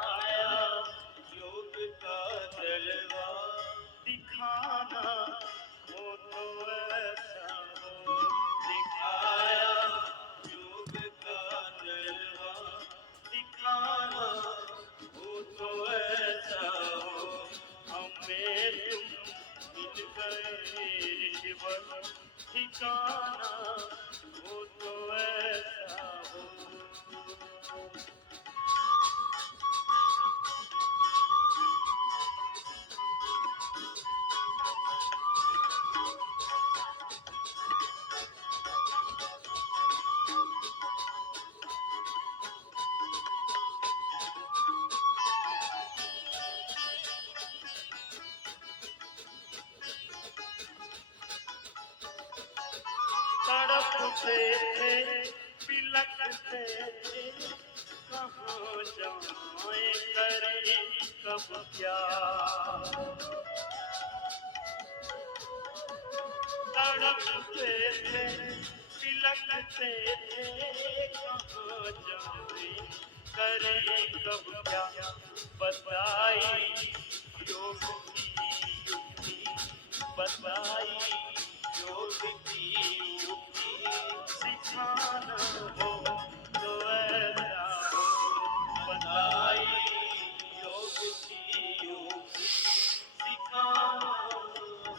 आया योग का जलवा दिखाना हो तो ऐसा हो, दिखाया योग का जलवा दिखाना हो तो ऐसा हो। हमें तुम मिल गए ऋषिवर ठिकाना हो तो ऐसा हो। तड़पते थे बिलखते थे कहाँ जाए करें कब क्या। तड़पते थे बिलखते थे कहाँ जाए करें कब क्या। बताई योग की युक्ति, बताई योग की युक्ति सिखाना हो तो ऐसा हो। बताई योग की युक्ति सिखाना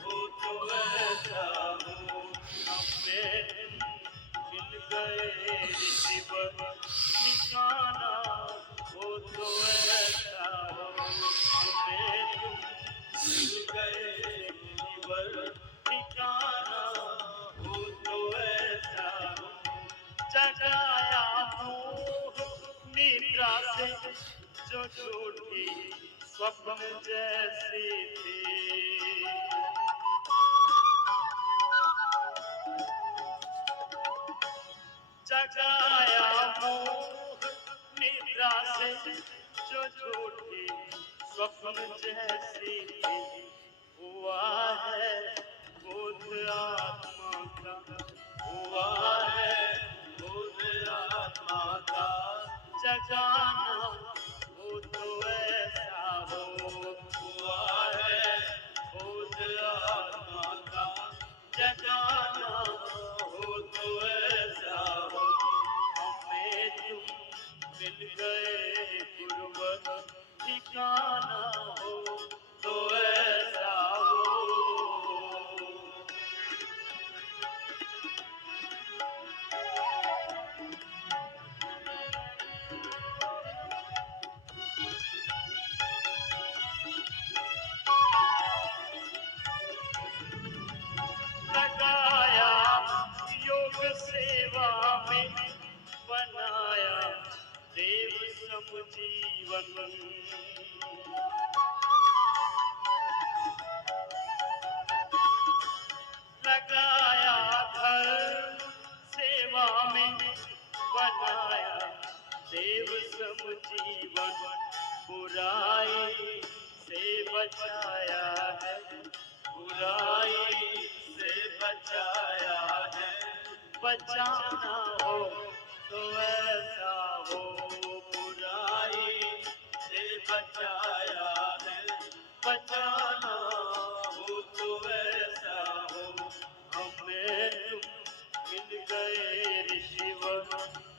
हो तो ऐसा हो। हमें मिल गए ऋषिवर ठिकाना हो तो ऐसा हो। हमें मिल गए ऋषिवर ठिकाना हो तो ऐसा हो। जगाया मोह निद्रा से जो झूठी स्वप्न जैसी थी। जगाया मोह निद्रा से जो झूठी स्वप्न जैसी थी। हुआ है बोध आत्मा का, हुआ है बोध आत्मा का जगाना हो तो ऐसा हो। हुआ है बोध आत्मा का जगाना हो तो ऐसा हो। हमें तुम मिल गए गुरुवर ठिकाना हो तो ऐसा हो। लगाया योग सेवा में बनाया देव सम जीवन। लगाया धर्म सेवा में बनाया देव सम जीवन। बुराई से बचाया है, बुराई से बचाया है। बचाना हो तो ऐसा हो। बुराई से बचाया है, बचाना हो तो ऐसा हो। हमें तुम मिल गए ऋषिवर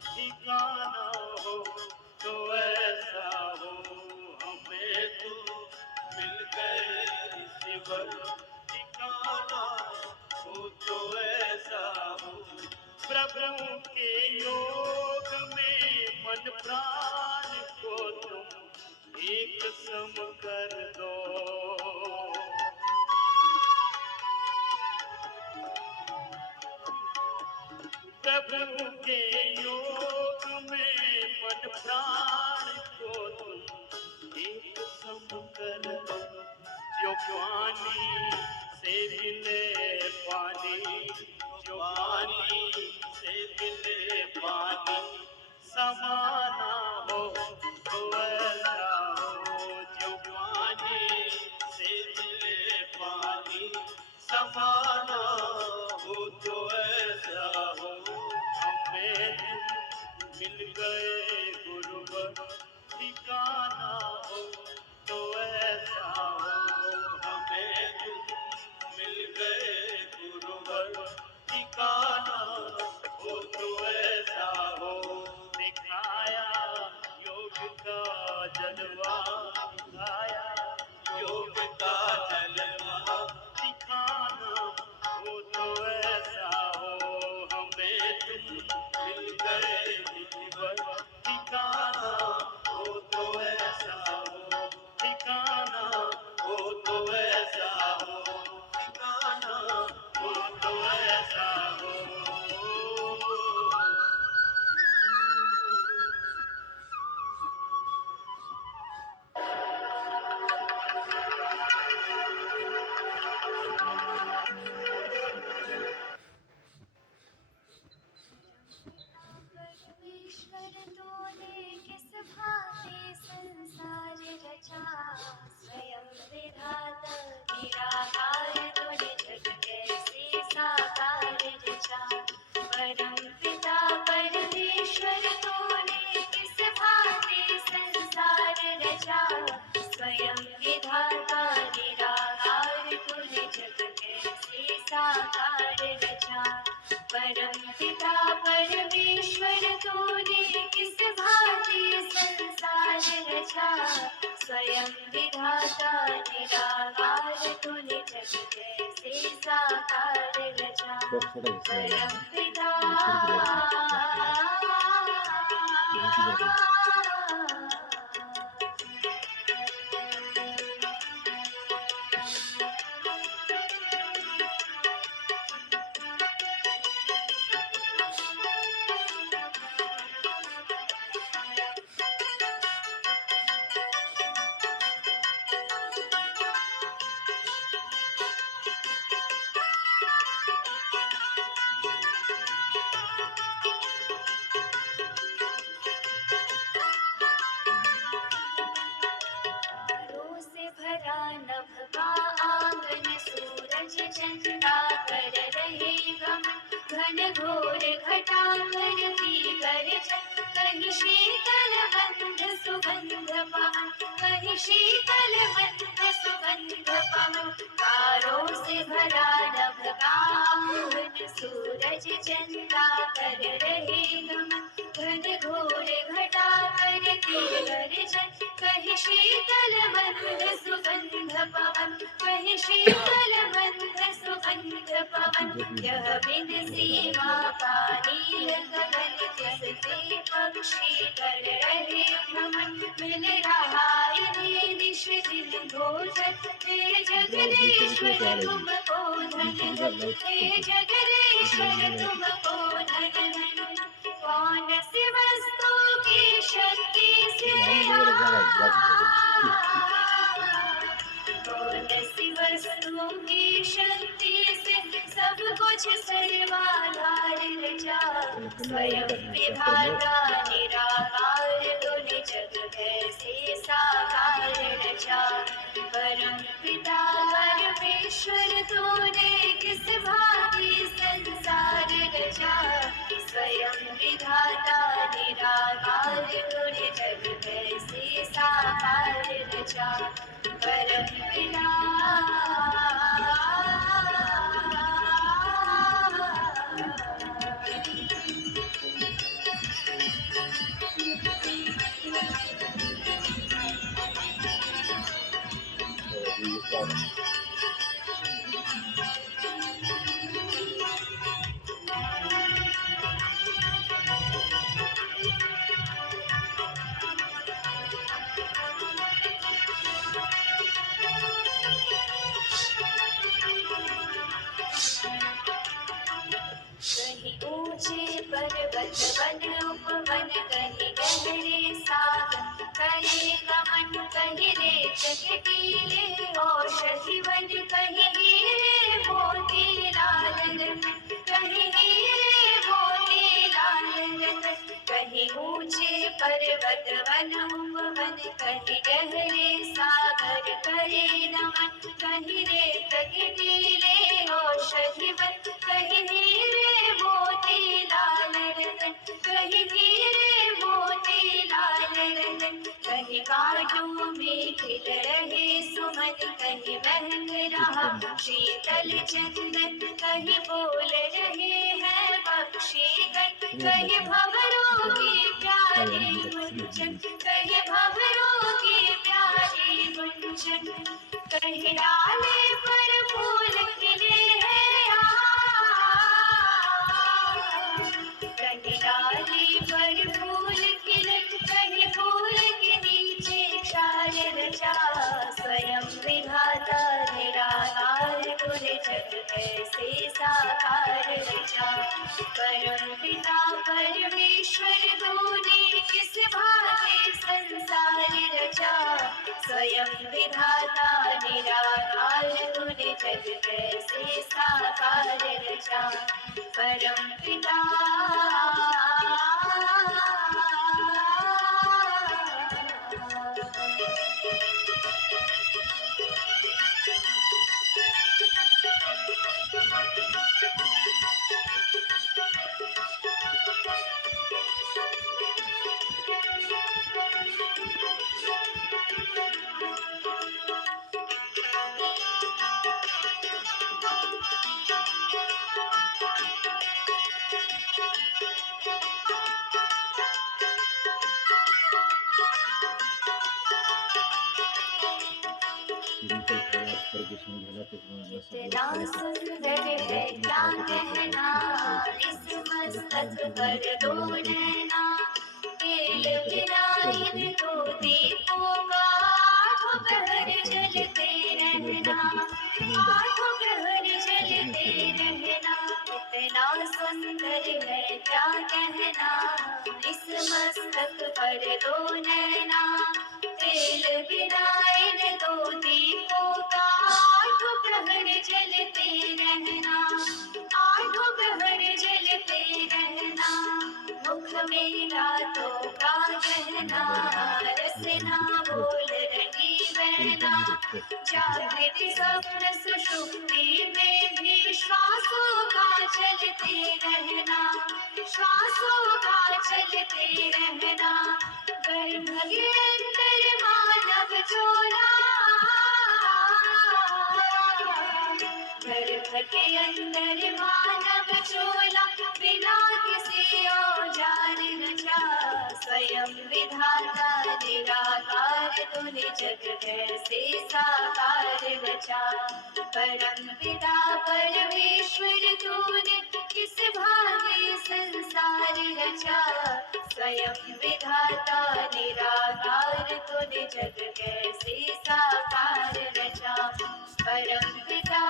ठिकाना हो तो ऐसा हो। हमें तुम मिल गए ऋषिवर ठिकाना हो तो ऐसा हो। प्रभु के योग में मन प्राण को तुम एक सम कर दो। प्रभु के योग में मन प्राण को तुम एक सम कर दो। जो पानी से मिले पानी, जो पानी से मिले पानी समाना हो तो ऐसा हो। जो पानी से मिले पानी समाना हो तो ऐसा हो। हमें मिल गए गुरुवर परमपिता तारों से भरा नभ का आंगन, सूरज चंदा कर रहे गम, घन घोर घटा करती गर्जन, कहीं शीतल मंद सुगंध पवन, कहीं शीतल मंद सुगंध पवन। तारों से भरा नभ का आंगन, सूरज चंदा कर रहे गम, घन घोर घटा करती गर्जन, कहीं शीतल मंद सुगंध पवन, कहीं शीतल मंद सुगंध पवन। यह बिन सीमा पानी गगन, जिससे पक्षी कर रहे भ्रमण, मिल रहा इन्हें निश दिन भोजन। हे जगदीश्वर तुमको धन धन, हे जगदीश्वर तुमको धन धन। कौन सी वस्तु की शक्ति से कौन सी वस्तु की शक्ति से सब कुछ सर्वाधार रचा, स्वयं विधाता निराकार, तूने जग कैसे साकार रचा। परम पिता परमेश्वर तूने किस भांति संसार रचा, स्वयं विधाता निराकार, तूने जग कैसे साकार रचा। परम पिता कहीं ऊंचे पर्वत वन उपवन, कहीं गहरे सागर करे गमन, कहीं रेत के टीले औषधि वन, कहीं हीरे मोती लाल रतन, कहीं हीरे मोती लाल रतन। कहीं ऊंचे पर्वत वन उपवन, कहीं गहरे सागर करे नमन, कहीं रेत के टीले औषधि वन, कहीं हीरे मोती लाल रतन, कहीं हीरे मोती लाल रतन। कहीं कांटों में खिल रहे सुमन, कहीं महक रहा शीतल चंदन, कहीं बोल रहे हैं पक्षीगण, कहीं भंवरों की प्यारी गुंजन, कहीं भंवरों की प्यारी गुंजन। कहीं डाले पर फूल खिले हैं, कहीं डाली पर फूल खिले, कहीं फूल के नीचे चार रचा, स्वयं विधाता निराकार, तूने जग कैसे साकार रचा। परम पिता परमेश्वर तूने किस भांति संसार रचा, स्वयं विधाता निराकार, तूने जग कैसे साकार रचा। परम पिता कितना सुंदर है क्या कहना, इस मस्तक पर दो नैना, तेल बिना इन दो दीपों का आठों प्रहर जलते रहना, आठों प्रहर जलते रहना। कितना सुंदर है क्या कहना, इस मस्तक पर दो नैना, तेल बिना इन दो दीपों का आठों प्रहर जलते रहना, आठों प्रहर जलते रहना। मुख में रातों का गहना, रसना बोल रही बहना, जागृत स्वप्न सुषुप्ति में भी श्वासों का चलते रहना, श्वासों का चलते रहना। गर्भ के अंदर मानव चोला, गर्भ के अंदर मानव चोला, बिना किसी औजार रचा, स्वयं विधाता निराकार तूने जग कैसे साकार रचा। परम पिता परमेश्वर तूने किस भांति संसार रचा, स्वयं विधाता निराकार तूने जग कैसे साकार रचा। परम पिता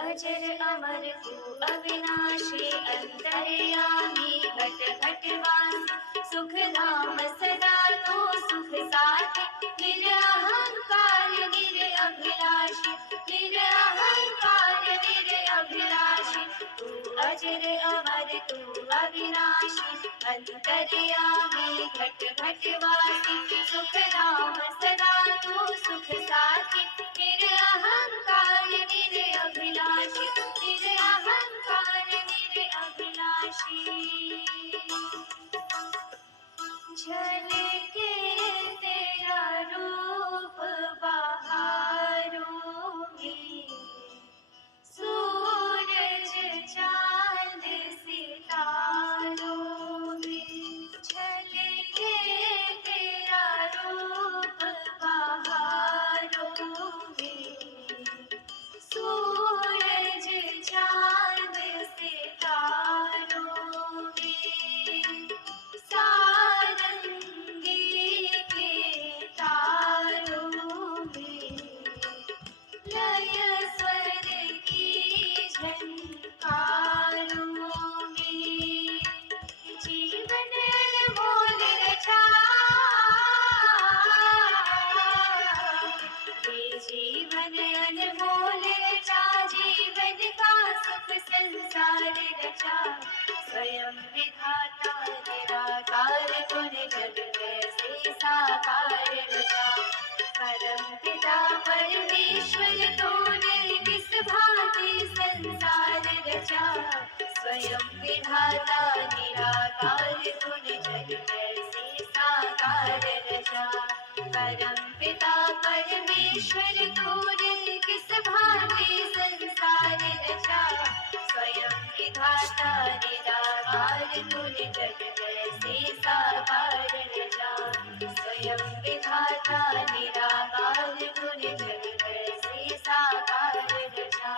अजर अमर तू अविनाशी, अंतर्यामी घट घट वासी, सुख धाम सदा तू सुख साथी, निरअहंकार निरअभिलाषी, निरअहंकार निरअभिलाषी। तू अजर अमर तू अविनाशी, अंतर्यामी घट घट वासी, सुख धाम सदा तू सुख साथी, निरअहंकार निरअभिलाषी, निरअहंकार निरअभिलाषी। झलके तेरा रूप बहारों में, सूरज चांद सितारों में, झलके तेरा रूप बहारों में, सूरज चांद सितारों में। सारंगी के तारों में, लय स्वर की झनकारों में, जीवन अनमोल रचा, ये जीवन अनमोल रचा, जीवन का सुख संसार रचा। स्वयं विधाता निराकार तूने जग कैसे साकार रचा। परम पिता परमेश्वर तूने किस भांति संसार रचा, स्वयं विधाता निराकार तूने जग कैसे साकार रचा। परम पिता परमेश्वर तूने किस भांति संसार रचा, स्वयं विधाता निराकार तूने जग कैसे साकार रचा। स्वयं विधाता निराकार तूने जग कैसे साकार रचा।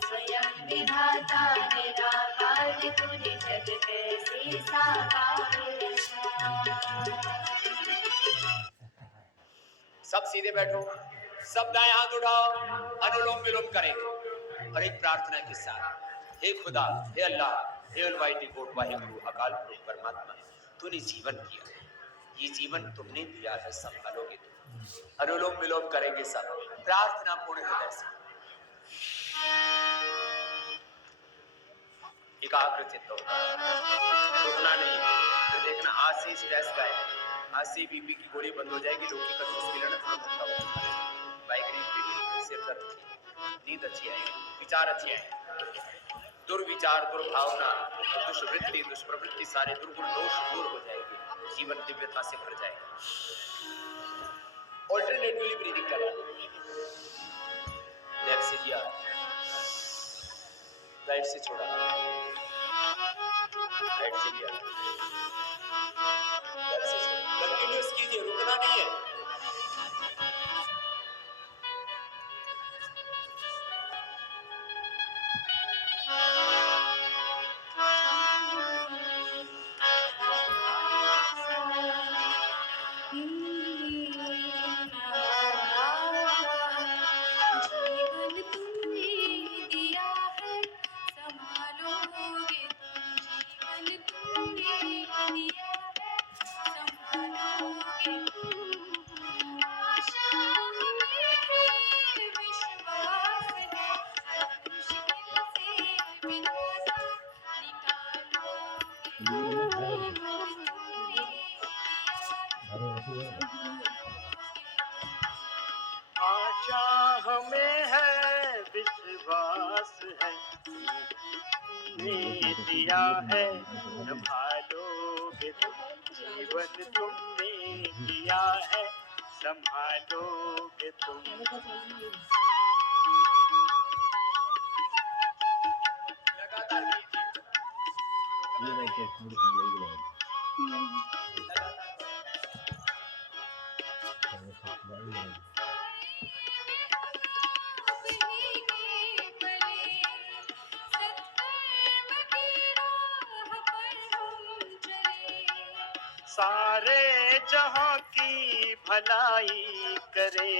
स्वयं विधाता निराकार तूने जग कैसे साकार रचा। सब सीधे बैठो, सब दाएं हाथ उठाओ, अनुलोम विलोम करेंगे और एक प्रार्थना के साथ। हे खुदा, हे अल्लाह, हे अलमाइटी गॉड, वाहिगुरु अकाल पुरख परमात्मा, तूने जीवन दिया, ये जीवन तुमने दिया है, संभालोगे तुम। अनुलोम विलोम करेंगे सब। प्रार्थना पूर्ण हृदय से एकाग्रचित्त होगा, उठना नहीं। फिर देखना आज से स्ट्रेस का है, आज से बीपी की गोली बंद हो जाएगी, लोग की कसम मिलना थोड़ा मुक्का हो जाता है। माइग्रेन पे सिर दर्द, नींद अच्छी आएगी, विचार अच्छे आएंगे। दुर्विचार, दुर्भावना, दुष्वृत्ति, दुष्प्रवृत्ति, सारे दुर्गुण दोष दूर हो जाएंगे, जीवन दिव्यता से भर जाएगा। ऑल्टरनेटिवली ब्रीदिंग करना, लेफ्ट से किया, राइट से छोड़ा, राइट से लिया, लेफ्ट से छोड़ा। कंटिन्यूअस कीजिए, रुकना नहीं है। जीवन तुमने दिया है, संभालोगे तुम। जीवन तुमने दिया है, संभालोगे तुम। आशा हमें है, विश्वास है, हर मुश्किल से विधाता निकालोगे तुम। जीवन तुमने दिया है, आशा हमें है, विश्वास है, तुमने दिया है, संभालोगे तुम। जीवन तुमने दिया है, संभालोगे तुम। लगातार सारे जहां की भलाई करे,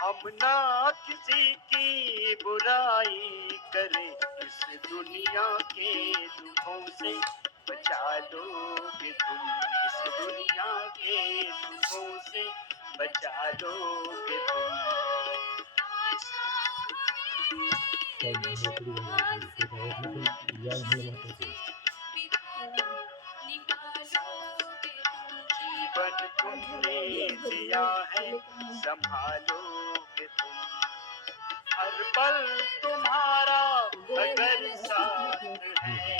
हम ना किसी की बुराई करे। इस दुनिया के दुखों से बचा लोगे तुम। इस दुनिया के दुखों से बचा लोगे तुम। जीवन तुमने दिया है, संभालोगे तुम। हर पल तुम्हारा अगर साथ है,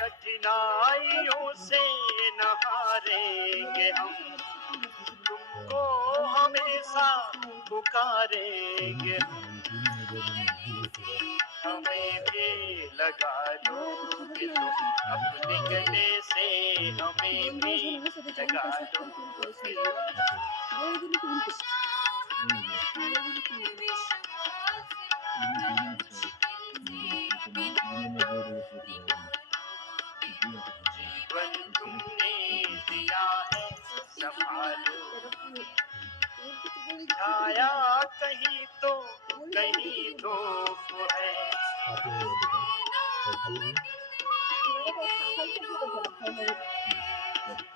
कठिनाइयों से न हारेंगे हम, तुमको हमेशा पुकारेंगे हम। हमें भी लगा लोगे तुम, अपने गले से हमें भी लगा लोगे तुम। जीवन तुमने दिया है, संभालो। छाया कहीं तो कहीं धूप है,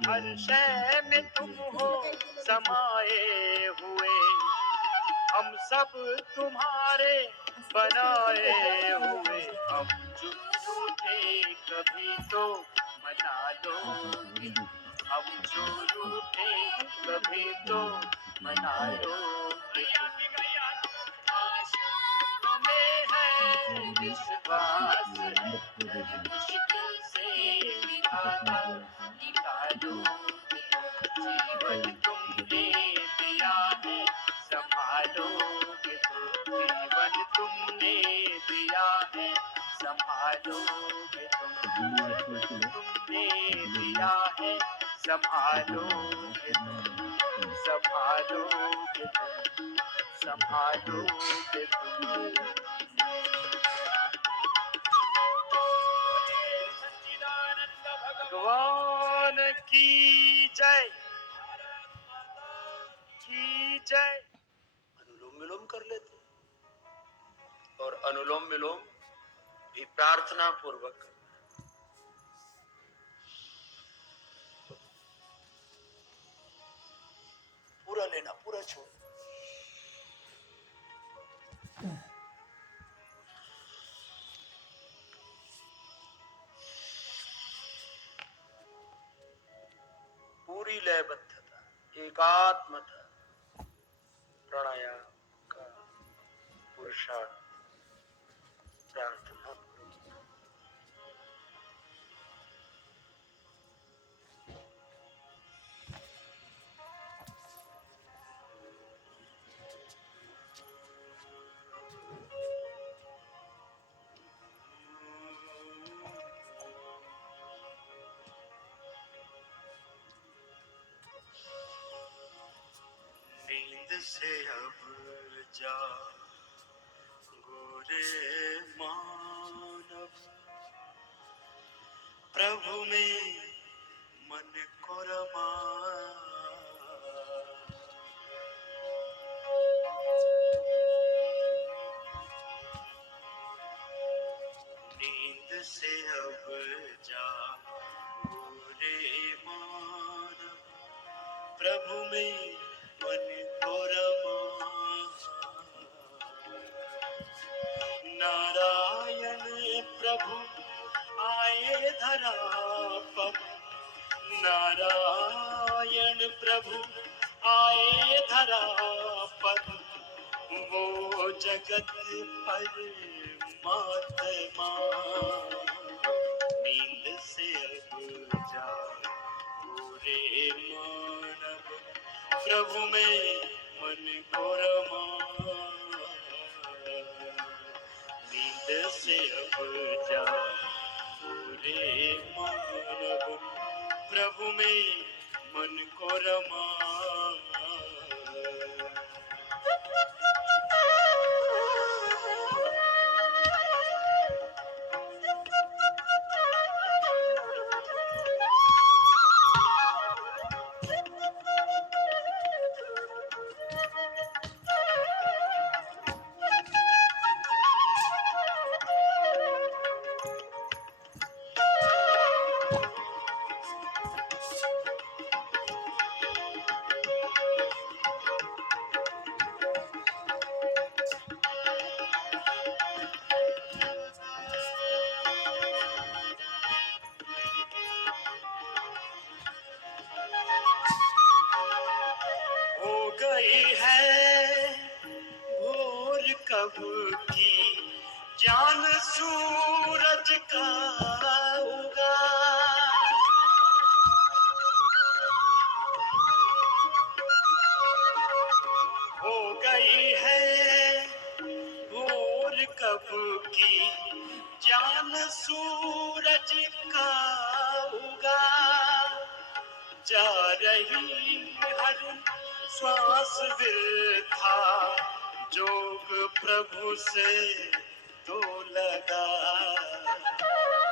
हर शय में तुम हो समाये हुए। हम सब तुम्हारे बनाए हुए। हम जो रूठे कभी तो मना लोगे, हम जो रूठे कभी तो मना लोगे। आशा हमें है, विश्वास है, मुश्किल से विधाता निकालोगे। जीवन तुमने दिया है, संभालोगे तुम। जीवन तुमने दिया है, संभालोगे तुम। तुमने दिया है, संभालोगे तुम। संभालोगे तुम, संभालोगे तुम। भगवान की जय, की जय। अनुलोम विलोम कर लेते, और अनुलोम विलोम भी प्रार्थना पूर्वक। पूरा लेना, पूरा छोड़। पूरी लयबद्धता, एकात्मता, प्राणायाम का पुरुषार्थ प्रार्थना। नींद से अब जा गोरे मानव, प्रभु में मन को रमा। नींद से अब जा गोरे मानव, प्रभु में मन को रमा। नारायण प्रभु आए धरा पर, नारायण प्रभु आए धरा पर, वो जगत परमात्मा। नींद से अब जा गोरे मानव, प्रभु में मन को रमा। नींद से अब जा गोरे मानव, प्रभु में मन को रमा। गई है भोर कब की, जान सूरज का उगा। हो गई है भोर कब की, जान सूरज का उगा। जा रही हर श्वास वृथा, जोग प्रभु से तो लगा।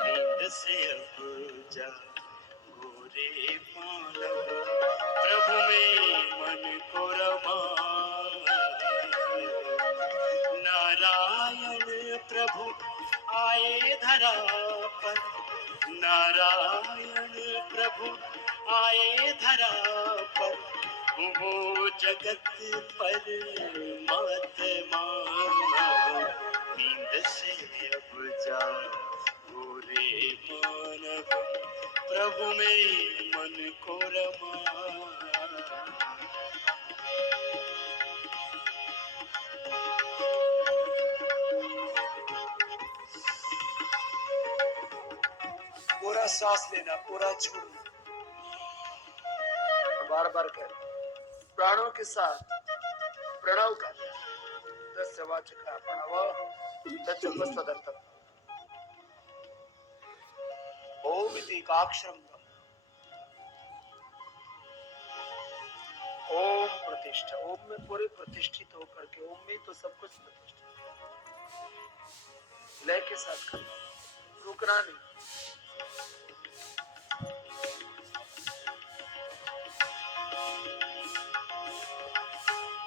नींद से अब जा गोरे मानव, प्रभु में मन को रमा। नारायण प्रभु आए धरा पर, नारायण प्रभु आए धरा पर, वो जगत परमात्मा। नींद से अब जा गोरे मानव, प्रभु में मन को रमा। पूरा सांस लेना, पूरा छोड़ना। बार बार कर प्राणों के साथ प्रणव कर। तस्य वाचकः प्रणव तच्चुपस्वदर्थम्। ओम इति एकाक्षरम् ब्रह्म। ओम प्रतिष्ठा, ओम में पूरे प्रतिष्ठित होकर के, ओम में तो सब कुछ प्रतिष्ठित। लय के साथ करना, रुकना नहीं।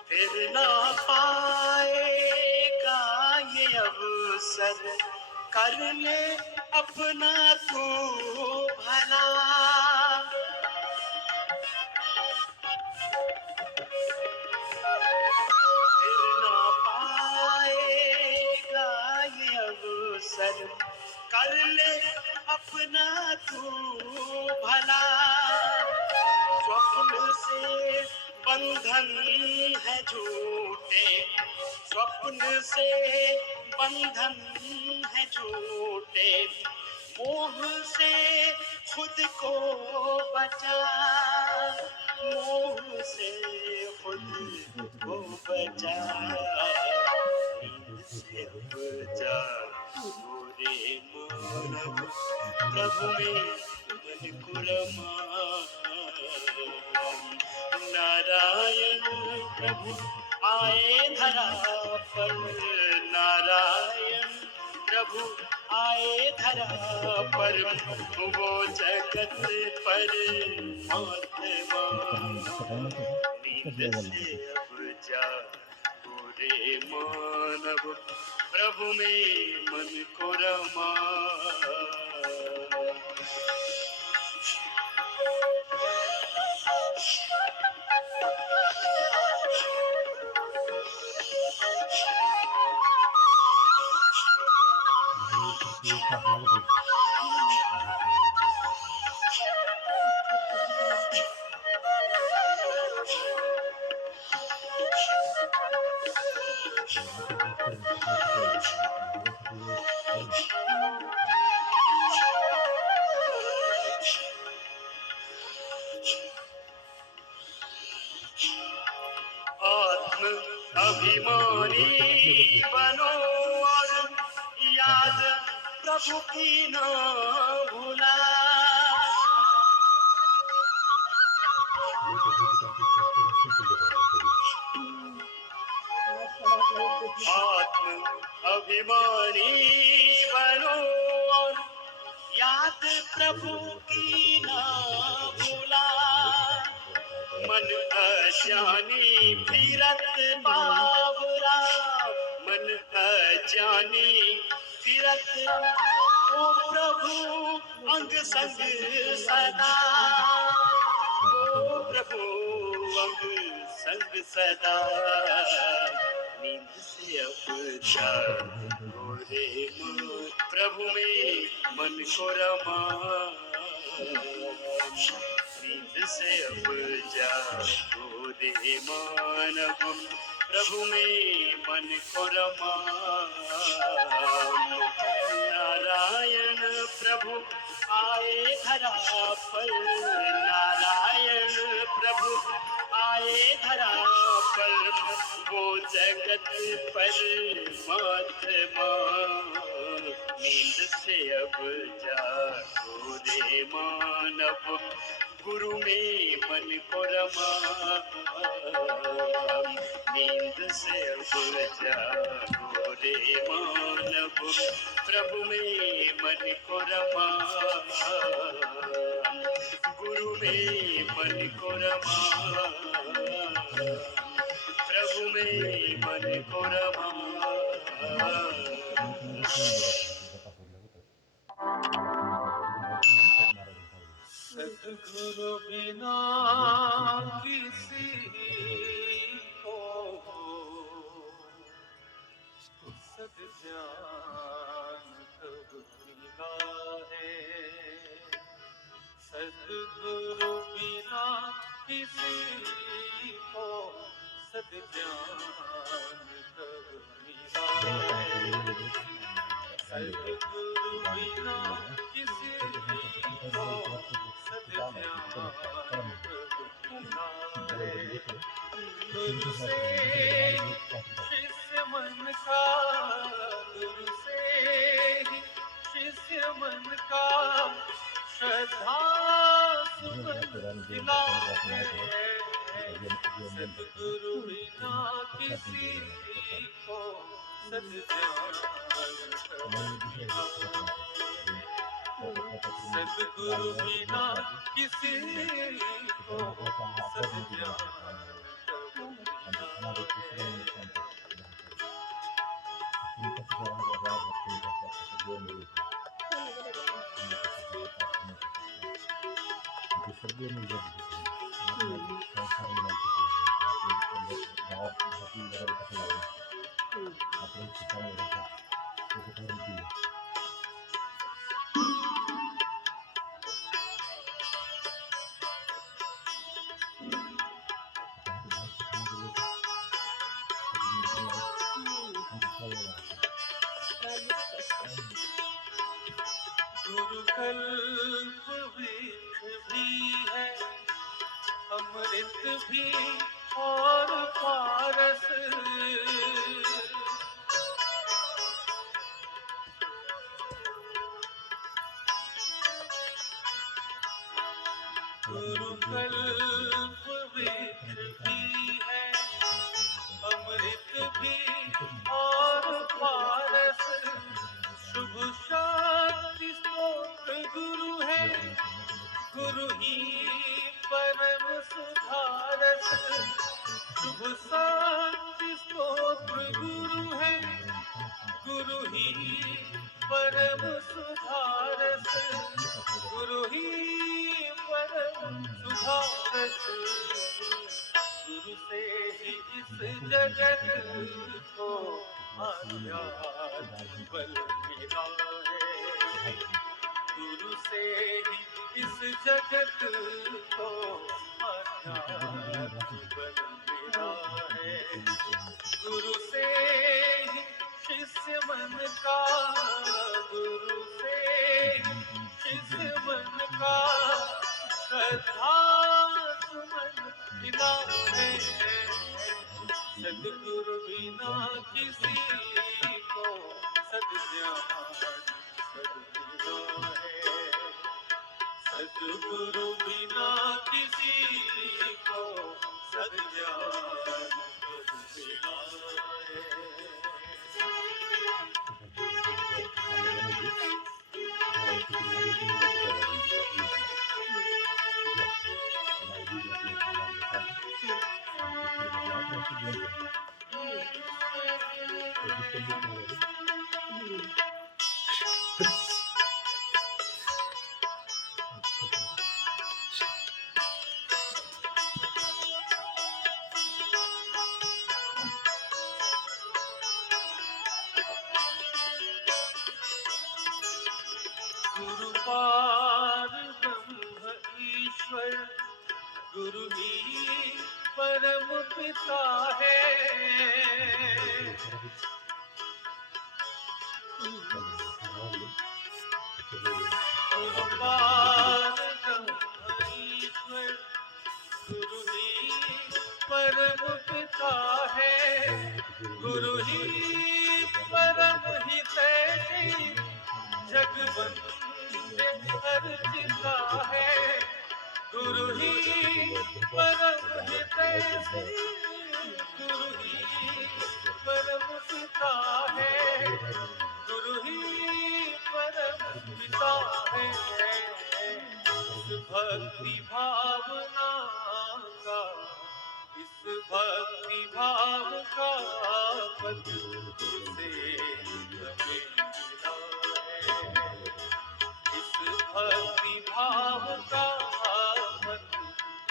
फिर ना पाएगा ये अवसर, कर ले अपना तू भला। कर ले अपना तू भला, स्वप्न से बंधन है झूठे, स्वप्न से बंधन है झूठे, मोह से खुद को बचा, मोह से खुद को बचा, नींद से अब जा गोरे मानव, प्रभु में मन को रमा। नारायण प्रभु आए धरा पर, नारायण प्रभु आए धरा पर, वो जगत पर महात्मा, नींद से अब जा गोरे मानव, प्रभु में मन को रमा। आत्म अभिमानी बनो और याद प्रभु की न भूला, आत्म अभिमानी बनो और याद प्रभु की न भूला, मन अजानी फिरत बावरा, मन अजानी फिरत, ओ प्रभु अंग संग सदा, ओ प्रभु अंग संग सदा, नींद से अब जा गोरे मन, प्रभु में मन को रमा, नींद से अब जा गोरे मानव, प्रभु में मन को रमा। नारायण प्रभु आए धरा पर, नारायण प्रभु आए धरा पर, वो जगत पर महात्मा, नींद से अब जा गोरे मानव, गुरु में मन को रमा, नींद से अब जा गोरे मानव, प्रभु में मन को रमा, गुरु में मन को रमा, प्रभु में मन को रमा। सद्गुरु बिना किसी को सद्ज्ञान कब मिला है, सद्गुरु बिना किसी को सद्ज्ञान कब मिला है, सद्गुरु बिना किसी को गुरु से शिष्य मन का, गुरु से शिष्य मन का श्रद्धा सुमन खिला है, सद्गुरु बिना किसी को सद्ज्ञान सद्गुरु बिना किसी को सद्ज्ञान गुरुकल्प वृक्ष भी है, अमृत भी और पारस। गुरुकल्प वृक्ष भी है, अमृत भी और पारस। शुभ शांति स्तोत्र गुरु है, गुरु ही परम सुधारस। शुभ शांति स्तोत्र गुरु है, गुरु ही परम सुधारस। गुरु ही परम सुधारस। गुरु से ही इस जगत को आध्यात्म बल मिला है। गुरु से ही इस जगत को आध्यात्म बल मिला है। गुरु से ही शिष्य मन का, गुरु से ही शिष्य मन का श्रद्धा सुमन मिला है। सद्गुरु बिना किसी को सद्ज्ञान सद्गुरु है। सद्गुरु बिना किसी को सद्ज्ञान सद्गुरु है। गुरु पार ब्रह्म ईश्वर, गुरु ही परम पिता है। गुरु पार ब्रह्म ईश्वर, गुरु ही परम पिता है। गुरु ही परम हितैषी, जगवंदे अर्चिता है। गुरु ही परम हितैषी, गुरु ही परम पिता है। गुरु ही परम पिता है। इस भक्ति भावना का, इस भक्ति भाव का पद गुरु से हमें मिला है। इस भक्ति भाव का पद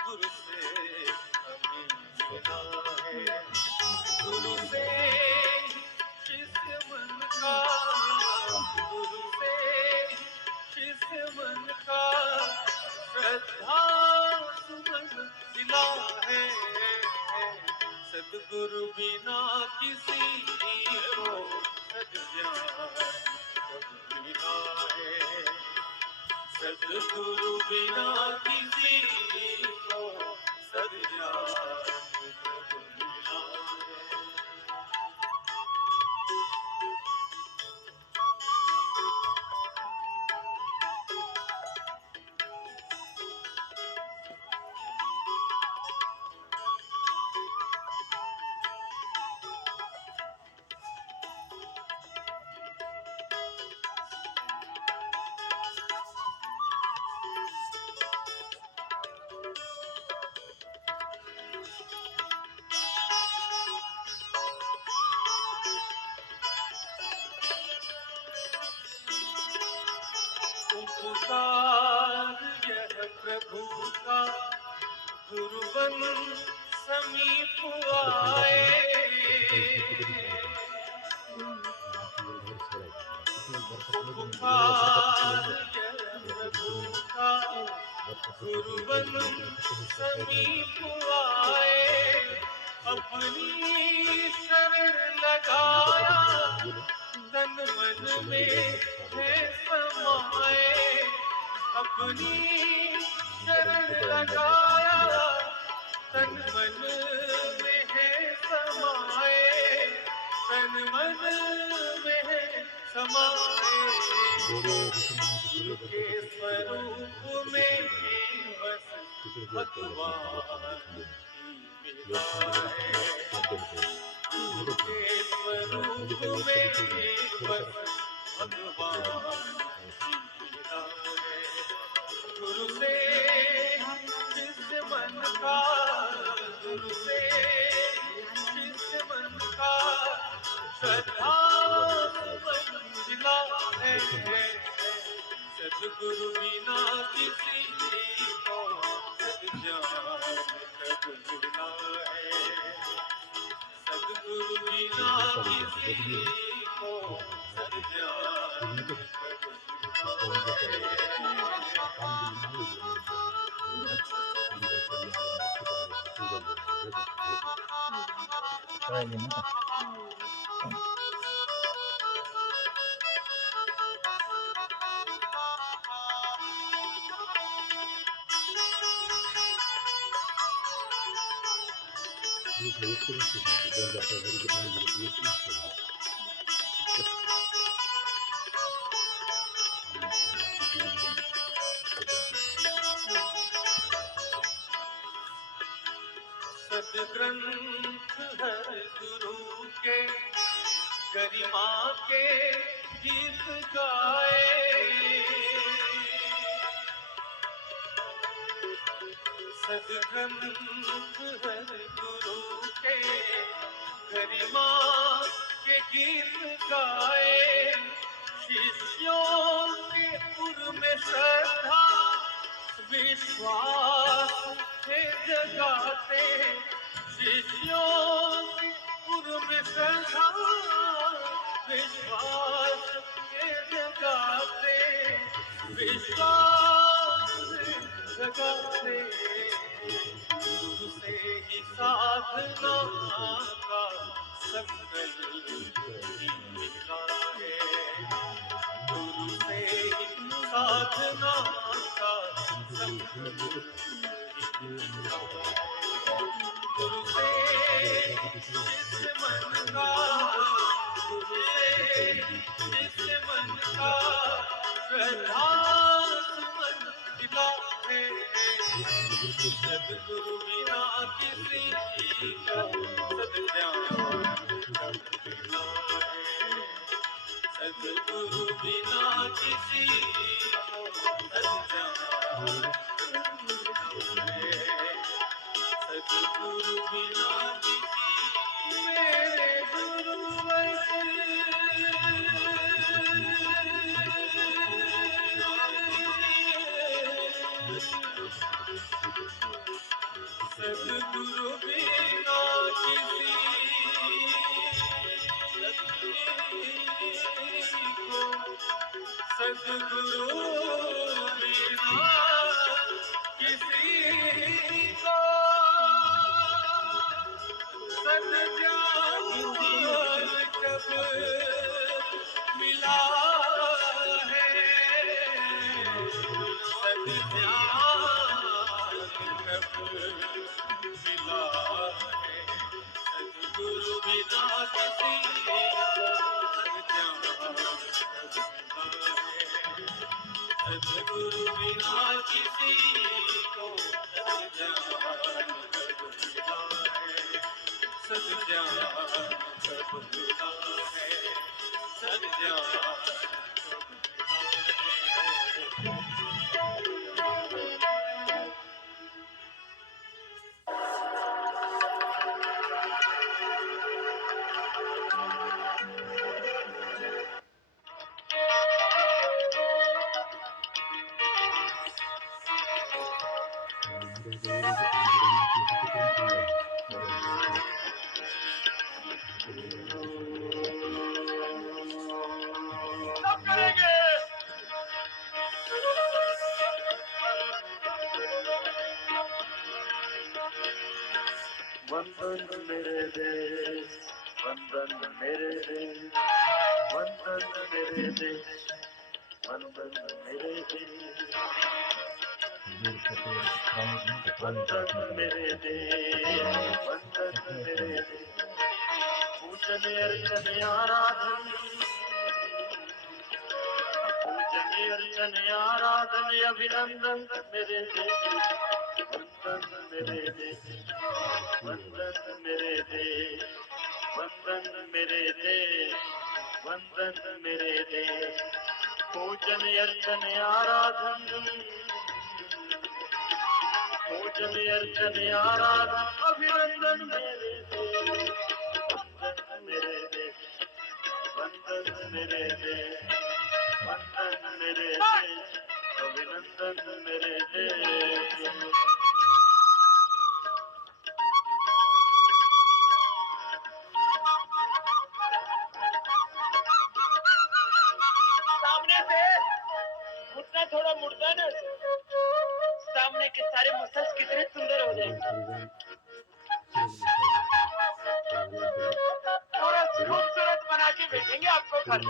गुरु से हमें मिला है। गुरु से शिष्य मन का, गुरु से शिष्य मन का श्रद्धा सुमन मिला है। सद्गुरु बिना किसी को सद्ज्ञान मिला है। सद्गुरु बिना किसी को सद्ज्ञान मिला है। उपकार यह प्रभु का, गुरुबन समीप आए। उपकार यह प्रभु का, गुरुबन समीप आए। अपनी शरण लगाया, तन मन में है समाए। अपनी शरण लगाया, तन मन में है समाए, तन मन में है समाए। गुरु के स्वरूप में बस भगवान की मिला है। गुरु के स्वरूप में बस भगवान की मिला है। गुरु से शिष्य मन का, गुरु से शिष्य मन का श्रद्धा मन मिला है। सद्गुरु बिना किसी को सद्ज्ञान कब मिला है। सद्गुरु बिना किसी को सद्ज्ञान कब मिला सद्ग्रंथ हर गुरु के गरिमा के गीत गाए। सद्ग्रंथ हर गुरु के गरिमा के गीत गाए। शिष्यों के उर में श्रद्धा विश्वास है जगाते। शिष्यों के उर में श्रद्धा विश्वास है जगाते। विश्वास जगाते। गुरु से ही साधना का संकल्प मिला है। गुरु से ही साधना का संकल्प मिला है। गुरु से शिष्य मन का, गुरु से शिष्य मन का श्रद्धा मन मिला है। सद्गुरु बिना किसी को सद्ज्ञान कब मिला है। सद्गुरु बिना किसी को सद्ज्ञान कब मिला है। सद्गुरु बिना किसी मेरे गुरुवर सद्गुरु बिना किसी को, सद्गुरु बिना किसी को सद्ज्ञान कब मिला है। सद्ज्ञान कब मिला है। सद्गुरु बिना किसी को सद्ज्ञान कब मिला है। सद्गुरु बिना किसी को सद्ज्ञान कब मिला है। सद्ज्ञान कब मिला है। सद्ज्ञान कब मिला है। वंदन मेरे देश, वंदन मेरे देश, वंदन मेरे देश, वंदन बंधन मेरे दे, बंधन मेरे दे, बंधन मेरे दे, पूजन अर्चन आराधन, पूजन अर्चन आराधन अभिनंदन मेरे दे, बंधन मेरे दे, बंधन मेरे दे, बंधन मेरे दे, बंधन मेरे दे, पूजन अर्चन आराधन, पूजन अर्चन आराधन अभिनंदन मेरे दे, बंधन मेरे दे, बंधन मेरे दे, बंधन मेरे दे, अभिनंदन मेरे दे। सामने से घुटना थोड़ा मुड़ता है ना, सामने के सारे मसल्स कितने सुंदर हो जाएंगे। पूरा खूबसूरत बना के भेजेंगे आपको घर।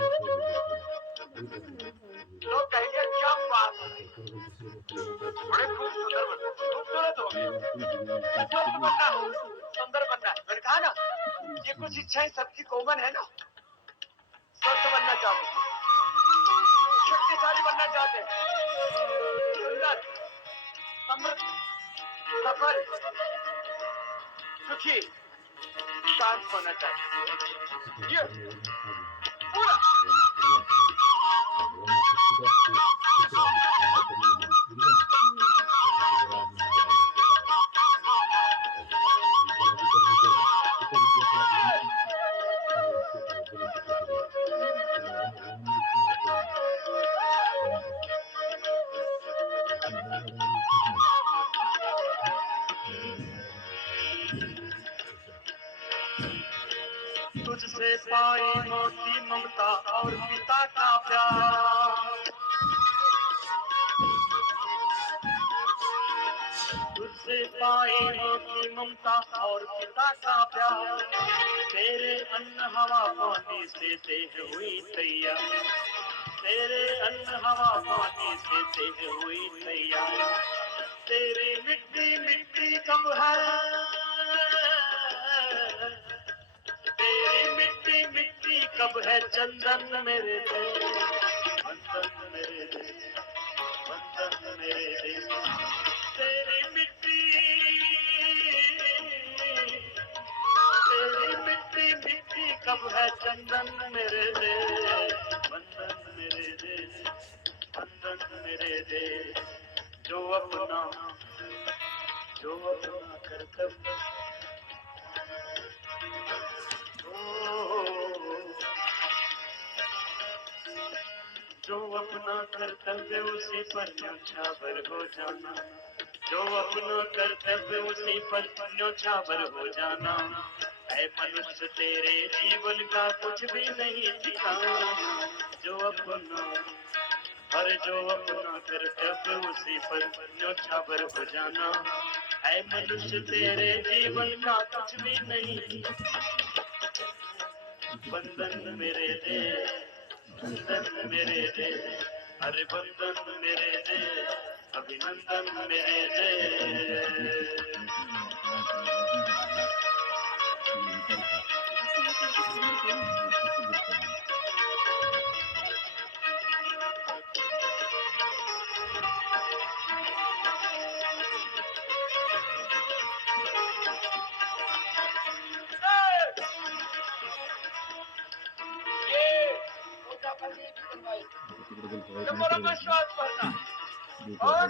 लोग कहेंगे क्या बात है, बड़े खूबसूरत हो गए। स्वस्थ बनना हो, सुंदर बनना है। मैंने कहा ना, ये कुछ इच्छाएं सबकी कॉमन है ना। स्वस्थ बनना चाहते, शक्तिशाली बनना चाहते, सुंदर, समृद्ध, सफल, सुखी, शांत होना चाहिए। ये पूरा तुझसे पाई मोती ममता और पिता का प्यार, तुझसे पाई मोती ममता और पिता का प्यार, तेरे अन्न हवा पानी से देह हुई तैयार, तेरे अन्न हवा पानी से देह हुई तैयार, तेरी मिट्टी मिट्टी कब है, तेरी मिट्टी मिट्टी कब है चंदन मेरे दे, बंधन मेरे दे, बंधन मेरे दे, तेरी मिट्टी मिट्टी कब है चंदन मेरे दे, बंधन मेरे दे, बंधन मेरे दे, जो अपना कर्तव्य, जो अपना कर्तव्य उसी पर न्योछावर हो जाना, जो अपना कर्तव्य उसी पर न्योछावर हो जाना, ऐ मनुष्य तेरे जीवन का कुछ भी नहीं दिखाना, जो अपना कर्तव्य उसी पर न्योछावर हो जाना, ऐ मनुष्य तेरे जीवन का कुछ भी नहीं, बंधन मेरे दे, बंधन मेरे दे, अरे बंधन मेरे दे, अभिनंदन मेरे दे। लंबा श्वास भरना। और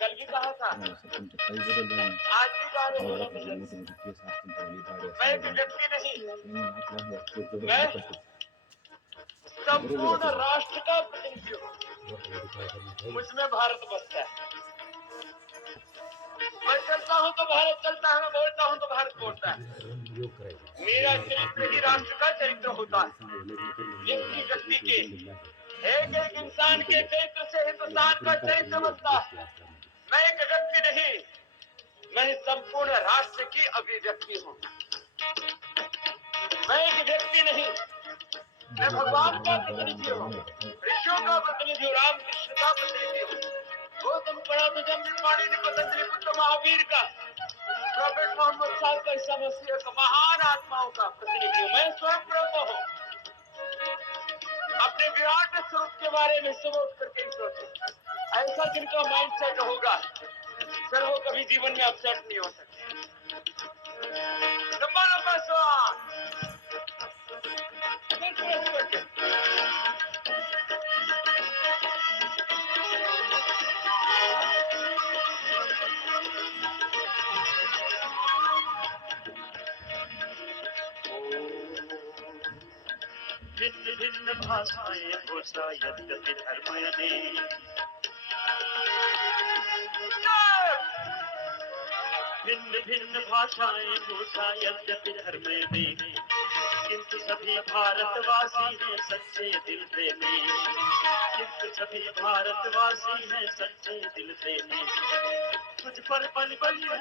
कल भी कहा था, आज भी कहा मैं एक व्यक्ति नहीं, मैं संपूर्ण राष्ट्र का प्रतिनिधि हूँ। मुझमें भारत बसता है। मैं चलता हूँ तो भारत चलता है, मैं बोलता हूँ तो भारत बोलता है। मेरा चरित्र ही राष्ट्र का चरित्र होता है। व्यक्ति व्यक्ति के, एक एक इंसान के चरित्र से हिंदुस्तान का चरित्र बनता है। मैं एक व्यक्ति नहीं, मैं संपूर्ण राष्ट्र की अभिव्यक्ति हूँ। मैं एक व्यक्ति नहीं, मैं भगवान का प्रतिनिधि हूँ, ऋषियों का जो रामकृष्ण का प्रतिनिधि हूँ, गौतम पढ़ा तो जमदग्नि पाणिनि पतंजलि पुत्र महावीर का, प्रॉफेट मोहम्मद साहब का, ईसा मसीह का, महान आत्माओं का प्रतिनिधि हूँ। मैं स्वयं ब्रह्म हूँ। अपने विराट स्वरूप के बारे में सब उठ करके ही सोचो। ऐसा जिनका माइंड सेट होगा फिर वो कभी जीवन में अपसेट नहीं हो सकते। लंबा लंबा श्वास फिर प्रेस करके। भिन्न भिन्न भाषाएं घोषा यद्यपि धर्म अनेक, भिन्न भिन्न भाषाएं घोषा यद्यपि धर्म अनेक, किंतु सभी भारतवासी हैं सच्चे दिल से नेक, किंतु सभी भारतवासी हैं सच्चे दिल से नेक। तुझ पर पल पल है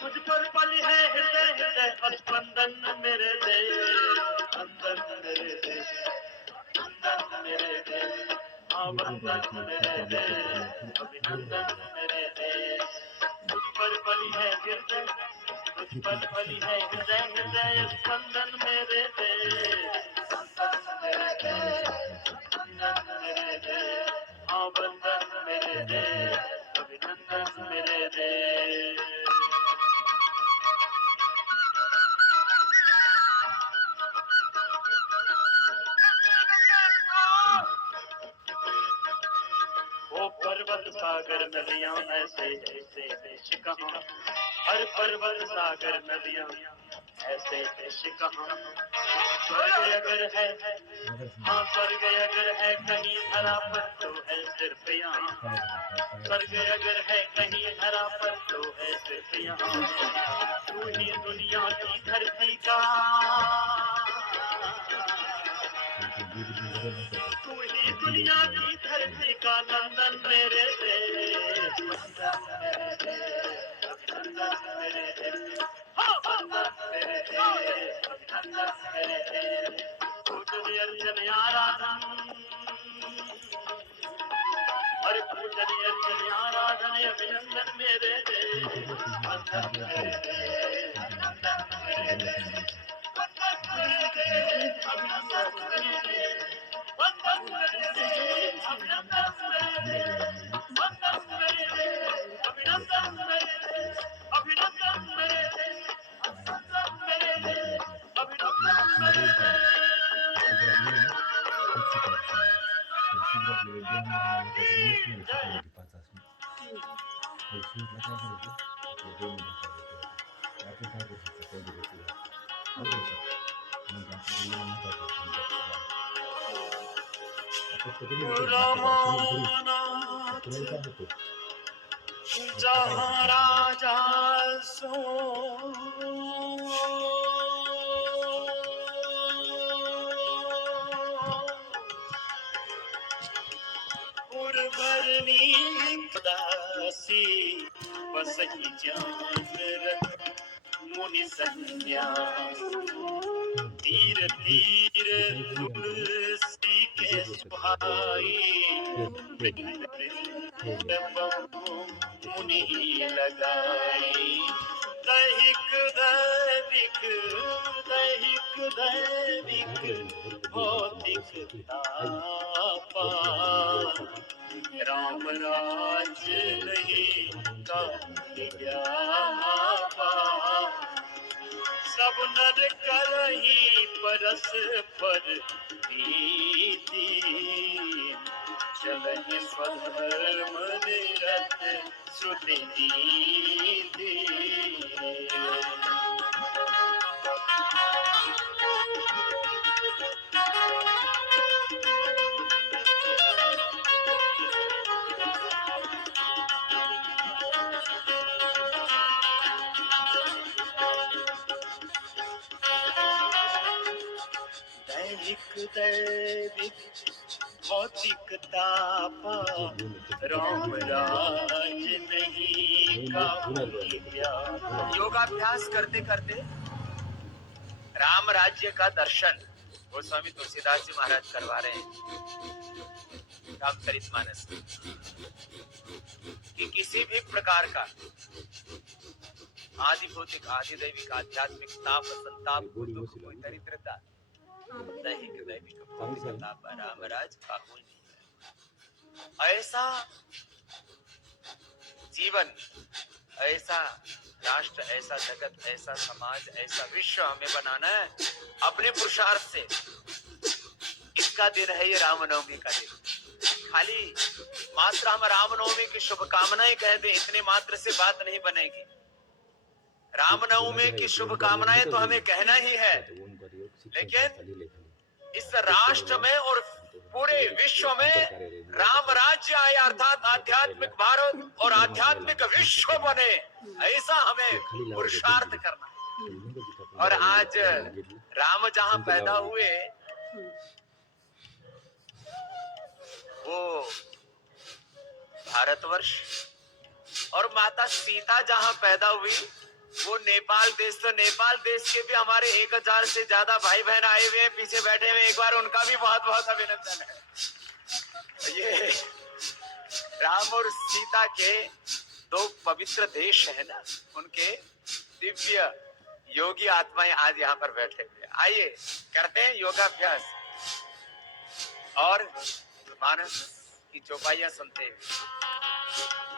तुझ पर पल है हृदय हृदय स्पंदन मेरे देश, स्पंदन मेरे देश, स्पंदन मेरे देश, आबंदन मेरे देश, अभिनंदन मेरे देश। तुझ पर पल है हृदय, तुझ पर पल है हृदय हृदय स्पंदन मेरे देश, स्पंदन मेरे देश, स्पंदन मेरे देश, आबंदन मेरे देश, अभिनंदन मेरे देश। ओ पर्वत सागर नदियां ऐसे ऐसे देश कहाँ, हर पर्वत सागर नदियां ऐसे देश कहाँ। स्वर्ग अगर है, हाँ स्वर्ग अगर है कहीं धरा पर तो है सिर्फ यहाँ, स्वर्ग अगर है कहीं धरा पर तो है सिर्फ यहाँ। तू ही दुनिया की धरती का, तू ही दुनिया की धरती का नंदन मेरे देश, वंदन मेरे देश, अभिनंदन मेरे देश, हाँ वंदन मेरे देश, अभिनंदन मेरे देश। पूजनीय अर्चन आराधन, हर पूजनीय अर्चन आराधन अभिनंदन मेरे देश, वंदन मेरे देश, अभिनंदन मेरे देश, वंदन मेरे देश, अभिनंदन मेरे देश, वंदन मेरे देश, अभिनंदन मेरे देश, वंदन मेरे देश, अभिनंदन मेरे देश, अभिनंदन मेरे देश, वंदन मेरे देश, अभिनंदन मेरे देश। रामानाथ जहाँ राजा सो, उर्वरनी दासी बसही जान रख मुनि संन्यास। तीर तीर तुलसी के सुहाई, मुनि लगाई। दैहिक दैविक दैहिक दैविक भौतिक तापा, राम राज नहीं का व्यापा। सब नर करही परस्पर प्रीति, चलहि स्वधर्म निरत श्रुति नीति। दैविक दैविक भौतिक तापा, राम राज नहीं का। योगाभ्यास करते करते राम राज्य का दर्शन गोस्वामी तुलसीदास जी महाराज करवा रहे हैं रामचरितमानस में, कि किसी भी प्रकार का आदि भौतिक आदि दैविक आध्यात्मिक ताप संताप दुख कोई दरिद्रता दैहिक दैविक भौतिक ताप रामराज काहू नहीं है। ऐसा जीवन, ऐसा राष्ट्र, ऐसा जगत, ऐसा समाज, ऐसा विश्व हमें बनाना है अपने पुरुषार्थ से। इसका दिन है ये रामनवमी का दिन। खाली मात्र हम रामनवमी की शुभकामनाएं कह दें, इतने मात्र से बात नहीं बनेगी। रामनवमी की शुभकामनाएं तो हमें कहना ही है, लेकिन इस राष्ट्र में और पूरे विश्व में राम राज्य आए, अर्थात आध्यात्मिक भारत और आध्यात्मिक विश्व बने, ऐसा हमें पुरुषार्थ करना। और आज राम जहां पैदा हुए वो भारतवर्ष, और माता सीता जहां पैदा हुई वो नेपाल देश। तो नेपाल देश के भी हमारे 1000 से ज्यादा भाई बहन आए हुए हैं, पीछे बैठे हुए, एक बार उनका भी बहुत बहुत अभिनंदन है। ये राम और सीता के दो पवित्र देश है ना, उनके दिव्य योगी आत्माएं आज यहाँ पर बैठे हुए। आइए करते हैं योगाभ्यास और मानस की चौपाइयां सुनते हैं।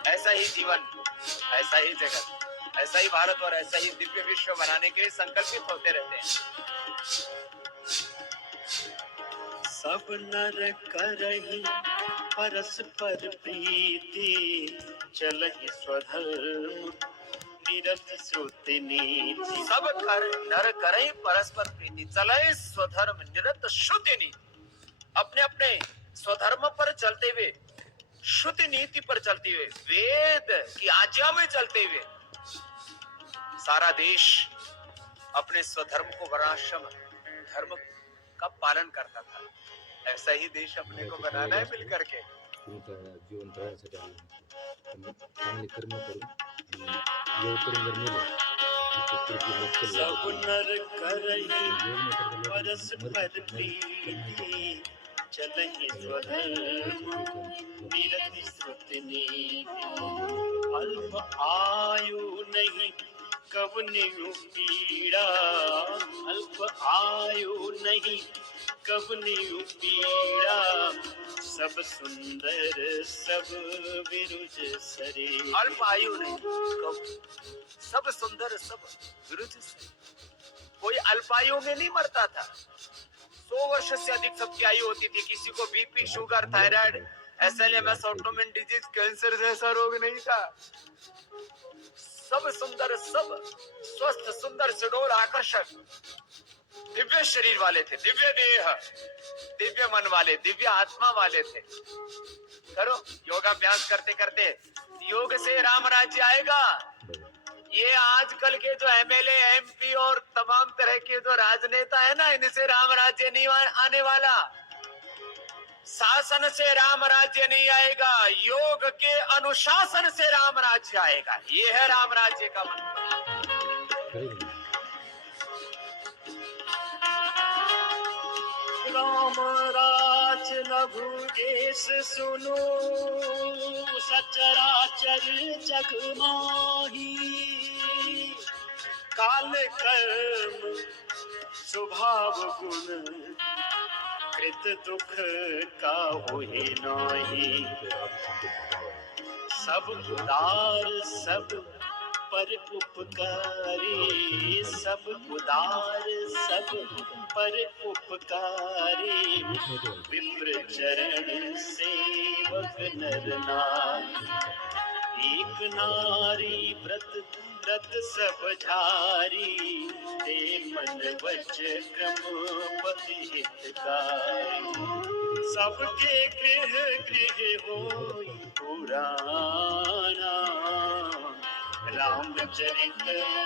ऐसा ही जीवन, ऐसा ही जगत, ऐसा ही भारत और ऐसा ही दिव्य विश्व बनाने के लिए संकल्पित होते रहते हैं। सब नर करहि परस्पर प्रीति, चलहि स्वधर्म निरति श्रुति नीति। सब नर करहि परस्पर प्रीति, चलहि स्वधर्म निरत श्रुति नीति। अपने अपने स्वधर्म पर चलते हुए, श्रुति नीति पर चलते हुए, वेद की आज्ञा में चलते हुए सारा देश अपने स्वधर्म को, वर्णाश्रम धर्म का पालन करता था। ऐसा ही देश अपने को बनाना है मिल करके। जीवन जगण्यासाठी आले चांगले कर्म करून योग सब नर करहि परस्पर प्रीति, चलहि स्वधर्म निरति श्रुति नीति। अल्प आयु नहीं कवनियु पीड़ा, अल्प आयु नहीं कवनियु पीड़ा, सब सुंदर सब विरुज सरे। अल्प आयु नहीं, सब सुंदर सब विरुज सरे। कोई अल्पायु में नहीं मरता था। 100 वर्ष से अधिक सबकी आयु होती थी। किसी को BP, sugar, thyroid, SLMS, autoimmune disease, cancer जैसा रोग नहीं था। सब सुंदर, सब स्वस्थ, सुंदर, सुडौल, आकर्षक दिव्य शरीर वाले थे, दिव्य देह, दिव्य मन वाले, दिव्य आत्मा वाले थे। करो योगाभ्यास करते करते योग से राम राज्य आएगा। ये आजकल के जो MLA, MP और तमाम तरह के जो राजनेता है ना, इनसे राम राज्य नहीं आने वाला। शासन से राम राज्य नहीं आएगा, योग के अनुशासन से राम राज्य आएगा। ये है राम राज्य का मंत्र। राम राज लघुगेश सुनो, सचराचर जग माही। काल कर्म स्वभाव गुण, कृत दुख का होए नाही। सब उदार सब पर उपकारी, सब उदार सब पर उपकारी। विप्र चरण सेवक नर नारी, एक नारी व्रत व्रत सब झारी। ते मन वच क्रम पति हितकारी, सबके गृह गृह होई पुराना। रामचरित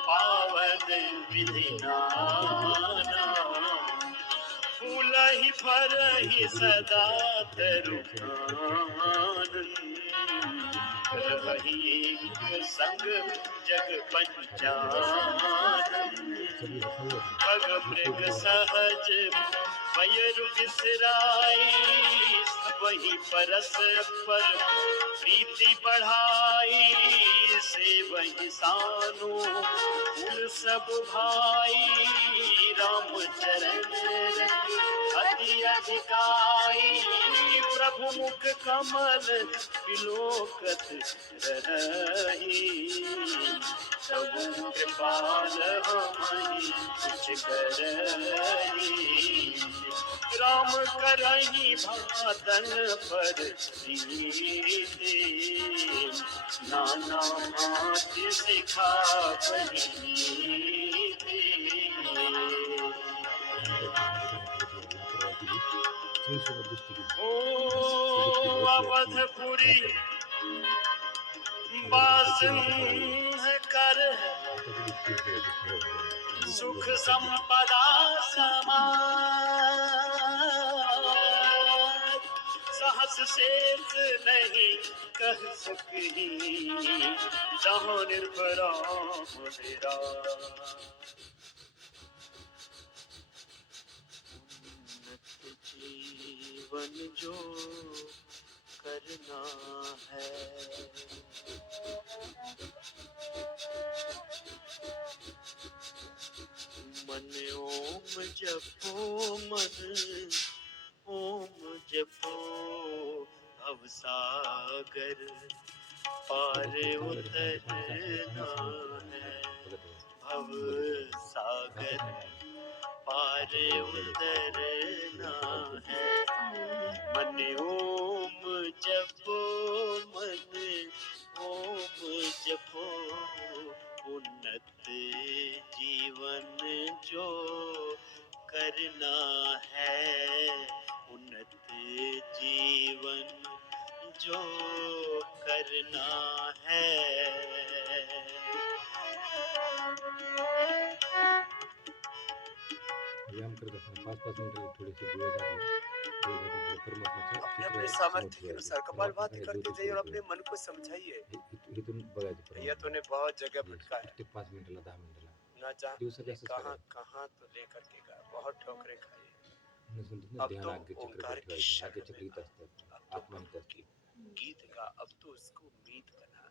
पावन विधि नाना, फूलहि फरहि सदा तरुखानन। रहि एक संग जग पंचानन, खग मृग सहज वयरु बिसराई, वही परस पर प्रीति बढ़ाई, से वही सानु कुल सब भाई, राम चरण अति अधिकाई, प्रभु मुख कमल विलोकत रही, सब कृपाल हमहि कुछ करही, राम करही भातन पर प्रीति, नाना मात सिखावही नीति। ओ अवधपुरी बासिंह कर, सुख संपदा समान, सहस शेष नहीं कह सकी, जहाँ निर्भराम मेरा, जीवन जो करना है, मन ओम जपो, मन ओम जपो, भवसागर पार उतरना है, भव सागर पार उतरना है, मन ओम जपो, मन ओम जपो, उन्नत जीवन जो करना है, उन्नत जीवन जो करना है। व्यायाम करत असताना 5-5 मिनिटं थोडेसे डोळे झाकले परमात्माचं अपने चित्र अपने समोर सामर्थ्य के ठेवायचं. अनुसार कपालभाति परमात्मा करते ज्योती जाइए और स्वरूप अपने आहे. मन को समझाइए। इथून बघायचं भैया परमात्मा. तूने बहुत जगह Yes. भटका है, प्रत्येक 5 मिनिटाला 10 मिनिटाला ना जाने दिवसात असंच कहाँ करायचं. कहाँ तो लेकर के गया, बहुत ठोकरे खाई। म्हणूनच म्हणतात ना अब ध्यान तो आज्ञा चक्र ओंकार की ठेवायचे. शरण आज्ञा चक्र में इथं आ। असतात. अब आत्मा तो इथं प्रभु असते. के गीत गा, अब तो उसको मीत बना।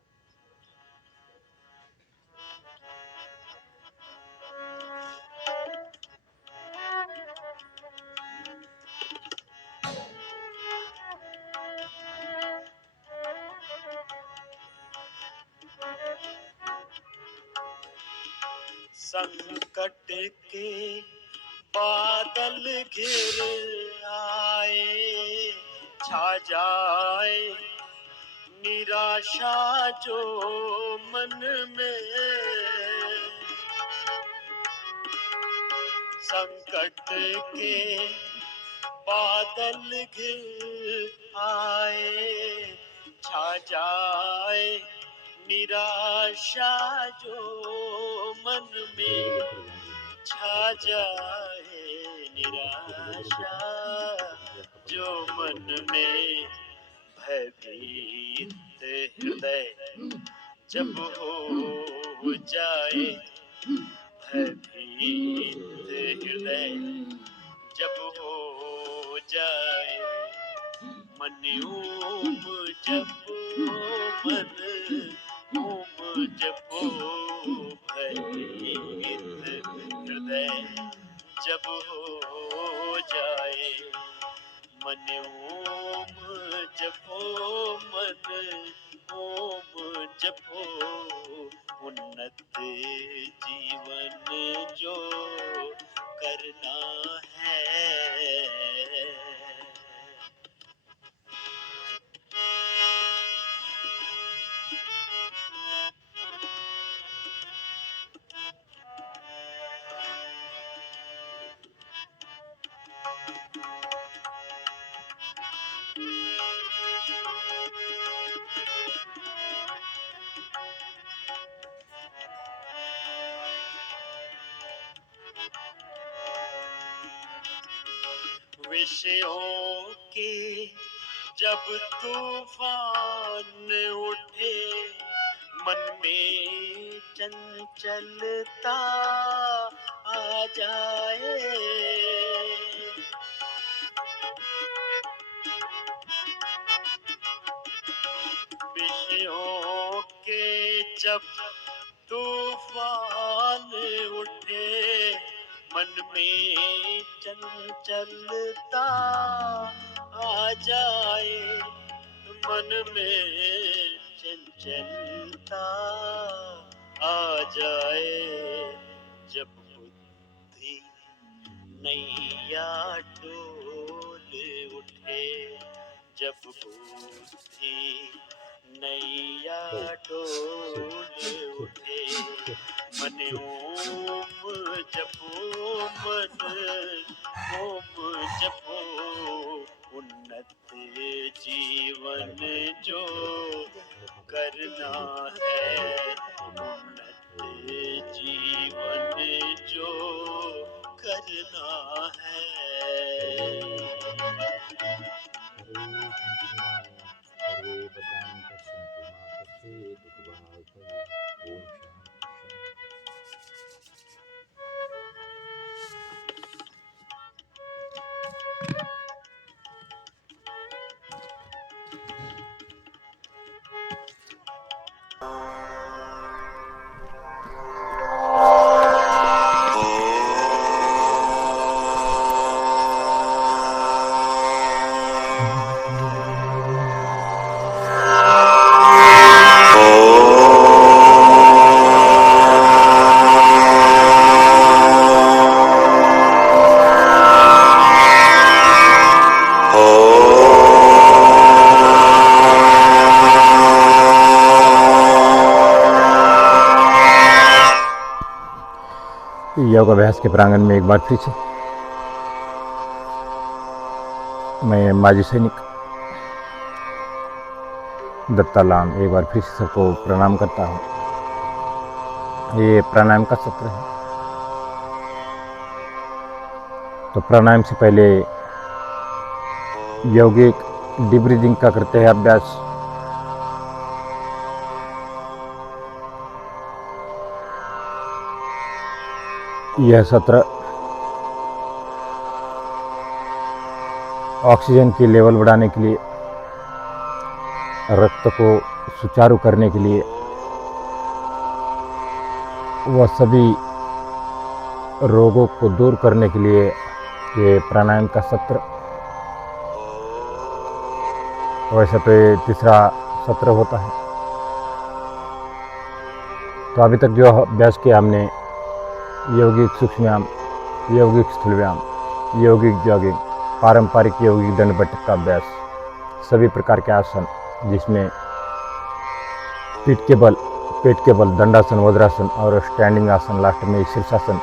संकट के बादल घिर आए, छा जाए निराशा जो मन में, संकट के बादल घिर आए, छा जाए निराशा जो मन में, छा जाए निराशा जो मन में, भयभीत हृदय जब हो जाए, भयभीत हृदय जब हो जाए, मन ओम जपो, मन ओम जपो, भयभीत हृदय जब हो जाए, मन ओम जपो, मन ओम जपो, उन्नत जीवन जो करना है। विषयों के जब तूफान उठे, मन में चंचलता आ जाए। विषयों के जब तूफान उठे, मन में चंचलता आ जाए, मन में चंचलता आ जाए। जब बुद्धि नैया डोल उठे, जब बुद्धि नैया डोल उठे, मन ओम जपो, मन ओम जपो, उन्नत जीवन जो करना है, उन्नत जीवन जो करना है। सर्वे भद्राणि पश्यन्तु मा कश्चित् दुःखभाग् भवेत्। ओम शांति। योग अभ्यास के प्रांगण में एक बार फिर से मैं माजी सैनिक दत्ता लाम एक बार फिर से सबको प्रणाम करता हूँ। ये प्राणायाम का सत्र है, तो प्राणायाम से पहले यौगिक डीप ब्रीदिंग का करते हैं अभ्यास। यह सत्र ऑक्सीजन की लेवल बढ़ाने के लिए, रक्त को सुचारू करने के लिए, वह सभी रोगों को दूर करने के लिए ये प्राणायाम का सत्र। वैसे तो ये तीसरा सत्र होता है। तो अभी तक जो अभ्यास किया हमने, यौगिक सूक्ष्म व्यायाम, यौगिक स्थूल व्यायाम, यौगिक जॉगिंग, पारंपरिक यौगिक दंड बैठक का अभ्यास, सभी प्रकार के आसन जिसमें पेट के बल दंडासन, वज्रासन और स्टैंडिंग आसन, लास्ट में शीर्षासन।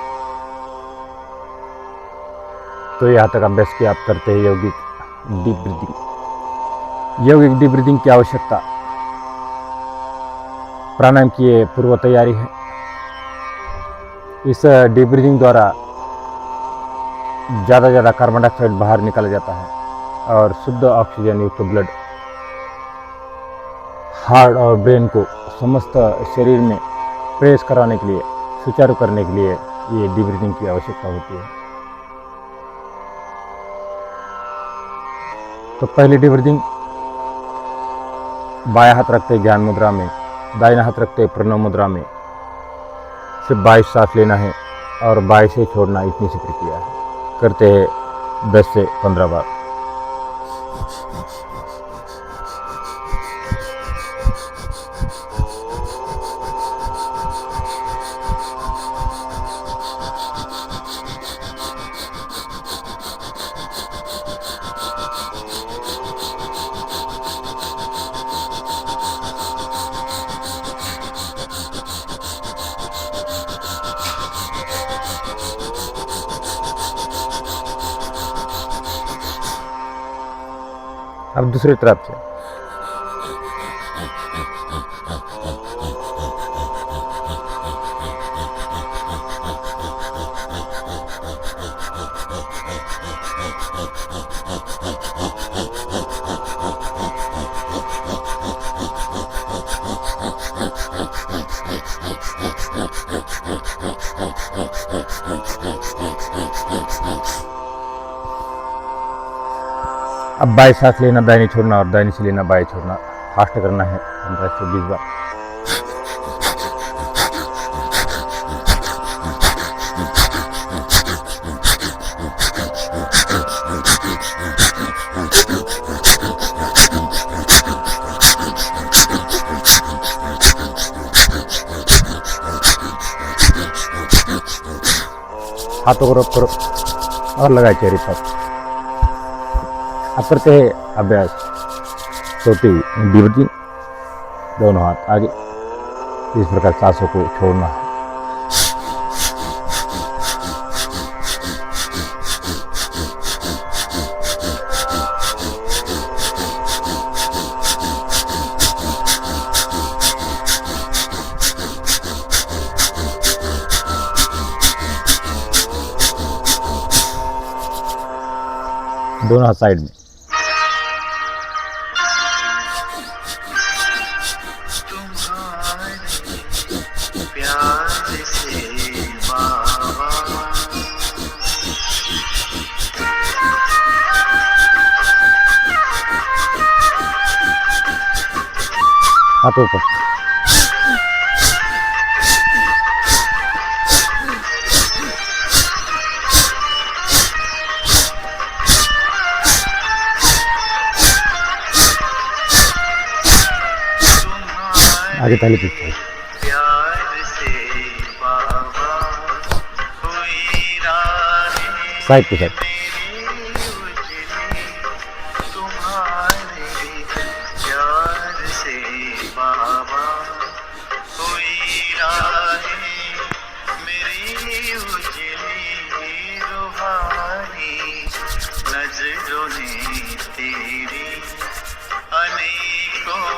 तो यहाँ तक अभ्यास किया आप करते हैं यौगिक डीप ब्रीदिंग। यौगिक डीप ब्रीदिंग की आवश्यकता प्राणायाम की पूर्व तैयारी है। इस डीप ब्रीदिंग द्वारा ज़्यादा कार्बन डाइऑक्साइड बाहर निकाला जाता है और शुद्ध ऑक्सीजन युक्त ब्लड हार्ट और ब्रेन को समस्त शरीर में प्रेस कराने के लिए, सुचारू करने के लिए ये डीप ब्रीदिंग की आवश्यकता होती है। तो पहले डीप ब्रीदिंग बायां हाथ रखते ज्ञान मुद्रा में, दाहिना हाथ रखते प्रणव मुद्रा में, सिर्फ 22 सांस लेना है और 22 से छोड़ना, इतनी सी प्रक्रिया है। करते हैं 10 से 15 बार। अब दूसरी तरफ से Thank you. अब बाएं सांस लेना, दाहिनी छोड़ना और दाहिनी से लेना, बाएं छोड़ना। फास्ट करना है 15 से 20 बार। हाथों को रब करो और लगाए चेहरे पर। अब करते हैं अभ्यास सोते हुए, दोनों हाथ आगे, इस प्रकार सांसों को छोड़ना है। दोनों हाथ साइड में। हाथों पर आगे पहले पीछे। Side to side. नजरों ने तेरी अनेकों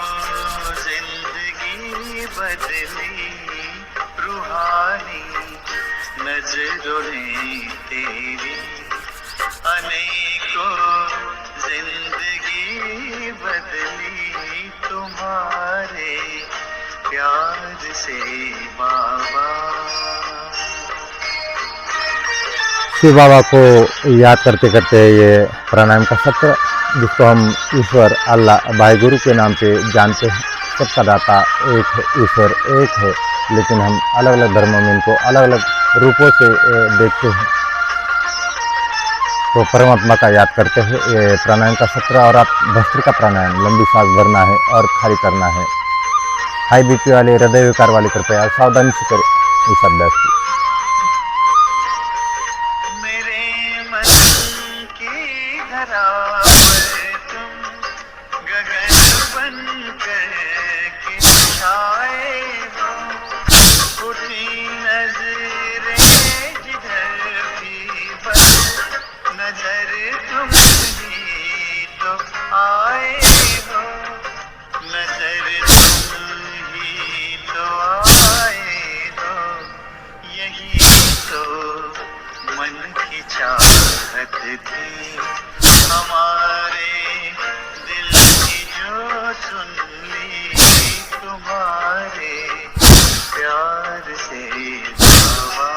जिंदगी बदली रूहानी, नजरों ने तेरी अनेकों जिंदगी बदली तुम्हारे प्यार से बाबा। शिव बाबा को याद करते करते ये प्राणायाम का सत्र, जिसको हम ईश्वर, अल्लाह, वाहिगुरु के नाम पे जानते हैं, सबका दाता एक है, ईश्वर एक है, लेकिन हम अलग अलग धर्मों में इनको अलग अलग रूपों से देखते हैं। तो परमात्मा का याद करते हैं ये प्राणायाम का सत्र। और आप भस्त्रिका प्राणायाम, लंबी सांस भरना है और खाली करना है। हाई बीपी वाले, हृदय विकार वाले कृपया सावधानी से करें इस अभ्यास की। हमारे दिल की जो सुन ली तुम्हारे प्यार से बाबा।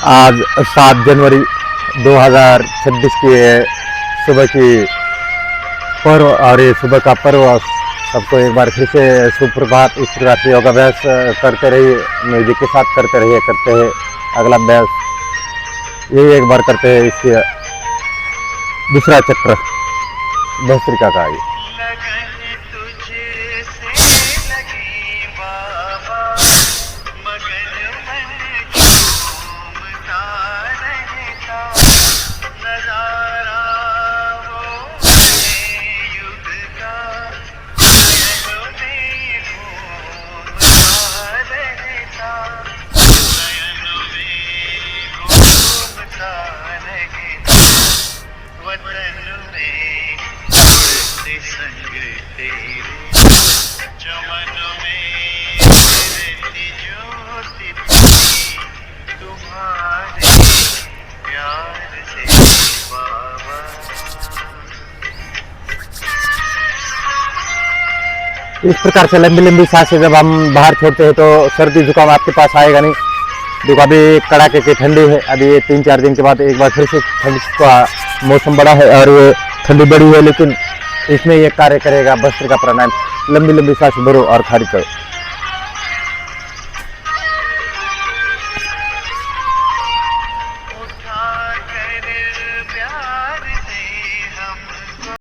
आज 7 जनवरी 2026 की सुबह की पर्व और ये सुबह का पर्व सबको एक बार फिर से सुप्रभात। इस प्रकार से योगाभ्यास करते रहिए, म्यूजिक के साथ करते रहिए। करते हैं अगला अभ्यास, ये एक बार करते हैं इसके दूसरा चक्र भस्त्रिका का। ये लगन तुझसे लगी बाबा, मगन मन घूमता रहता, नजारा वो है युग का, नयनों में घूमता रहता, नयनों में घूमता रहता, वतन में उड़ते संग तेरे, चमन में रहती ज्योति तेरी, तुम्हारे प्यार से बाबा। इस प्रकार से लंबी लंबी सांसें जब हम बाहर छोड़ते हैं तो सर्दी जुकाम आपके पास आएगा नहीं। देखो अभी कड़ाके की ठंडी है, अभी ये 3-4 दिन के बाद एक बार फिर से ठंड का मौसम बड़ा है और ये ठंडी बड़ी है, लेकिन इसमें ये कार्य करेगा भस्त्रिका प्राणायाम। लंबी लंबी सांस भरो और खारिज करो।